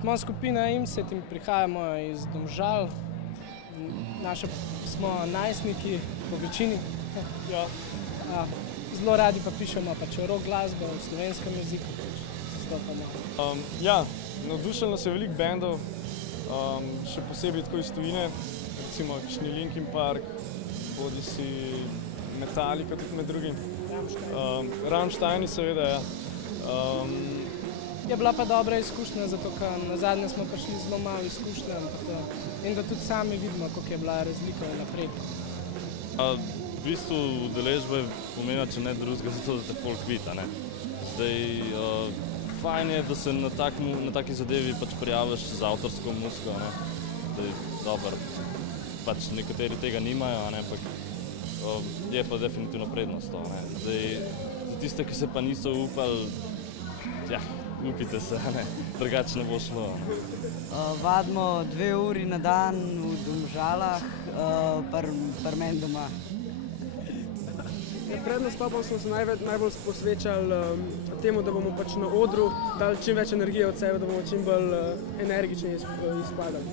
Smo skupina IMSET in prihajamo iz Domžal. Smo najstniki po večini. Ja. Zelo radi pa pišemo rock glasbo v slovenskem jeziku. Ja, navdušilo nas je veliko bendov, še posebej tako iz tujine, recimo kakšni Linkin Park, bodisi Metallica tudi med drugim. Rammsteini seveda, ja. Je bila pa dobra izkušnja, zato ker nazadnje smo prišli zelo malo izkušnje in da tudi sami vidimo, koliko je bila razlika in napredek. V bistvu udeležba je pomembna, če ne drugega, zato da te folk vidi. Zdaj, fajn je, da se na taki zadevi prijaviš z avtorsko muziko. Zdaj, dobro, nekateri tega nimajo, ampak je pa definitivno prednost to. Zdaj, za tiste, ki se pa niso upali, ja, upite se, drugače ne bo šlo. Vadimo 2 uri na dan v Domžalah, pri meni doma. Pred nastopom smo se najbolj posvečali temu, da bomo na odru dali čim več energije od sebe, da bomo čim bolj energični izpadali.